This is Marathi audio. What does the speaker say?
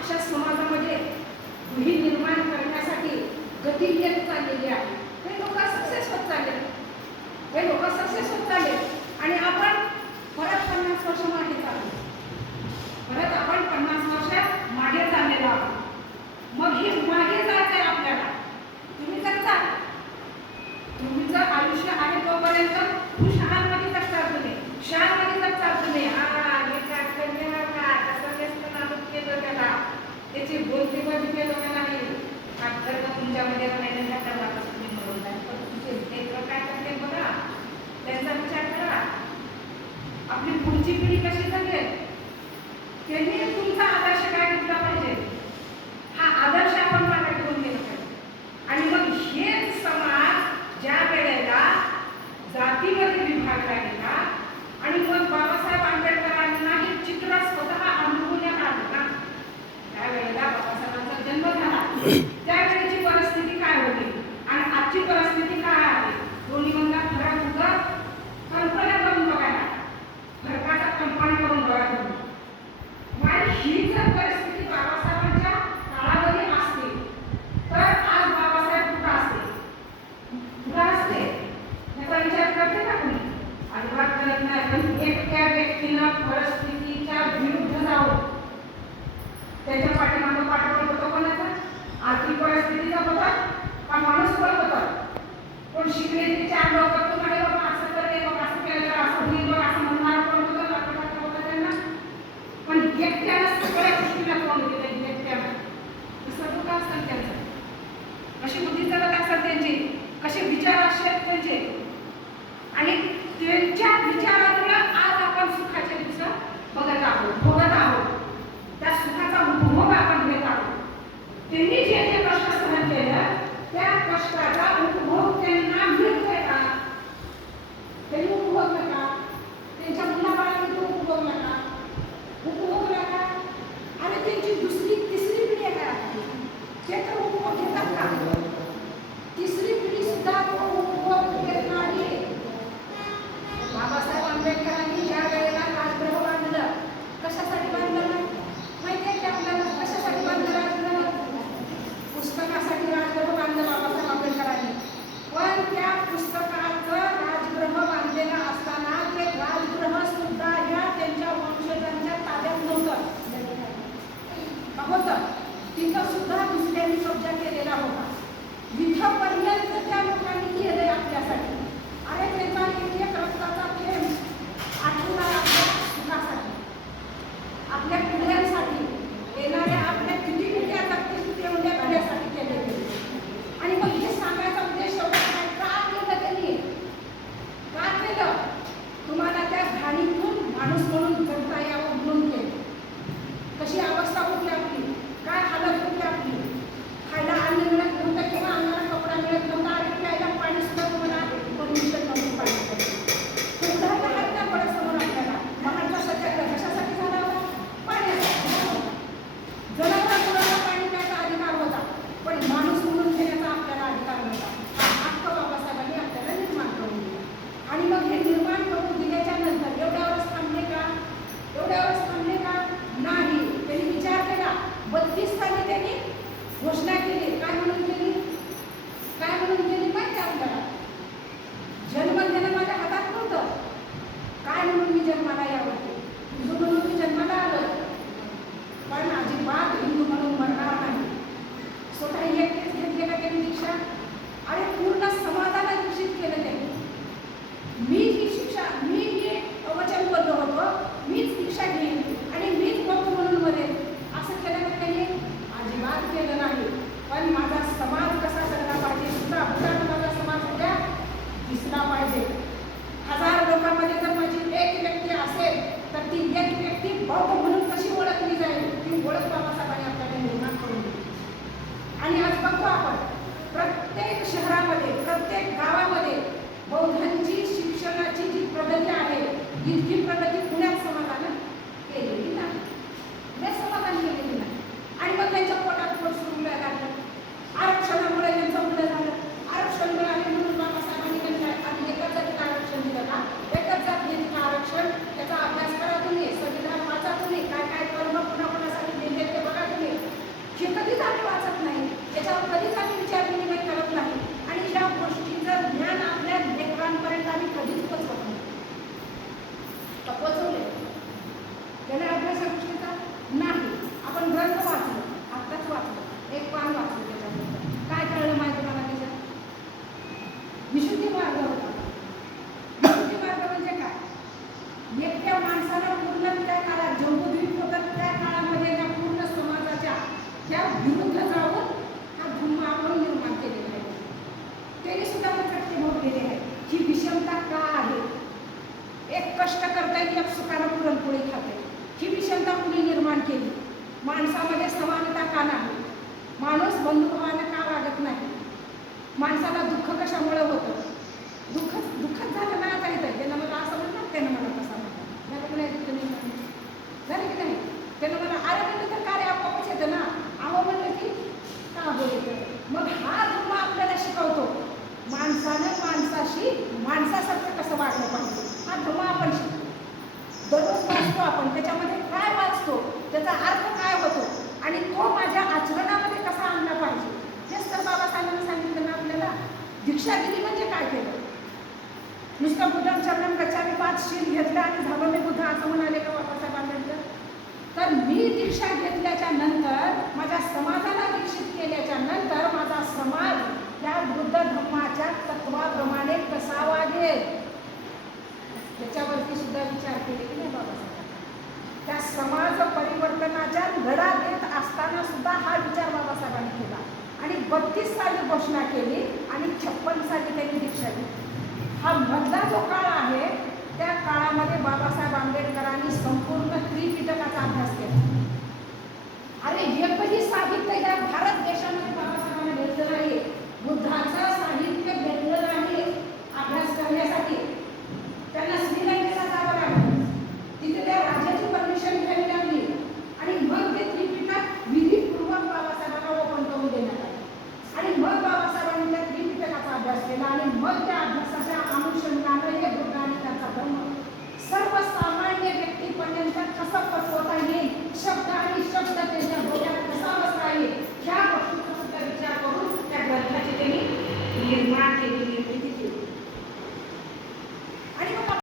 अशा समाजामध्ये ही निर्माण करण्यासाठी गती येत चाललेली आहे. हे लोक सक्सेस होत चालले. हे लोक सक्सेस होत चालले. आणि आपण परत पन्नास वर्ष मागे चाललो. परत आपण पन्नास त्यांनी तुमचा आदर्श काय घेतला पाहिजे? हा आदर्श आपण मागे ठेवून गेला पाहिजे? आणि मग हेच समाज ज्या वेळेला जातीमध्ये विभागला गेला आणि मग बाबासाहेब आंबेडकरांना हे चित्र स्वतः अनुभवण्यात आलं ना त्यावेळेला बाबासाहेबांचा जन्म झाला. आणि आज बघतो आपण प्रत्येक शहरामध्ये प्रत्येक गावामध्ये बौद्धांची शिक्षणाची जी प्रगती आहे इतकी प्रगती पुण्यात समाधान केलेली नाही. समाधान केलेली नाही. आणि मग त्यांच्या त्याच्यावर कधीच आम्ही विचार विनिमय करत नाही आणि ह्या गोष्टीचं ज्ञान आपल्या लेकरांपर्यंत आम्ही कधीच पोचवत माणसामध्ये समानता का नाही? माणूस बंधुभावाने का वागत नाही? माणसाला दुःख कशामुळे होतं? दुःख दुःखच झालं ना काहीतरी त्यांना मला असं म्हणतात त्यांना मला कसं म्हणतात. झालं की नाही दुःख नाही झालं? झालं की नाही त्यानं मला अरे म्हणलं तर कार्य आपोआपच येतं ना आहो म्हणलं की का बोलतं मग हा धर्म आपल्याला शिकवतो माणसानं माणसाशी माणसासारखं कसं वागलं पाहिजे हा धर्म आपण शिकतो दररोज वाचतो आपण त्याच्यामध्ये काय वाचतो त्याचा अर्थ काय होतो आणि तो माझ्या आचरणामध्ये कसा आणला पाहिजे हेच तर बाबासाहेबांनी सांगितलं ना आपल्याला दीक्षा दिली म्हणजे काय केलं नुसतं बुद्धम चरणम गच्छामी पाच शील घेतला आणि झालं मी बुद्ध असं म्हणाले का बाबासाहेब आंबेडकर तर मी दीक्षा घेतल्याच्या नंतर माझ्या समाजाला दीक्षित केल्याच्यानंतर माझा समाज या बुद्ध धर्माच्या तत्वाप्रमाणे कसा वागेल त्याच्यावरती सुद्धा विचार केले की नाही बाबासाहेब त्या समाज परिवर्तनाच्या लढा देत असताना सुद्धा हा विचार बाबासाहेबांनी केला. आणि बत्तीस साली घोषणा केली आणि छप्पन साली त्यांनी दीक्षा घेतली. हा मधला जो काळ आहे त्या काळामध्ये बाबासाहेब आंबेडकर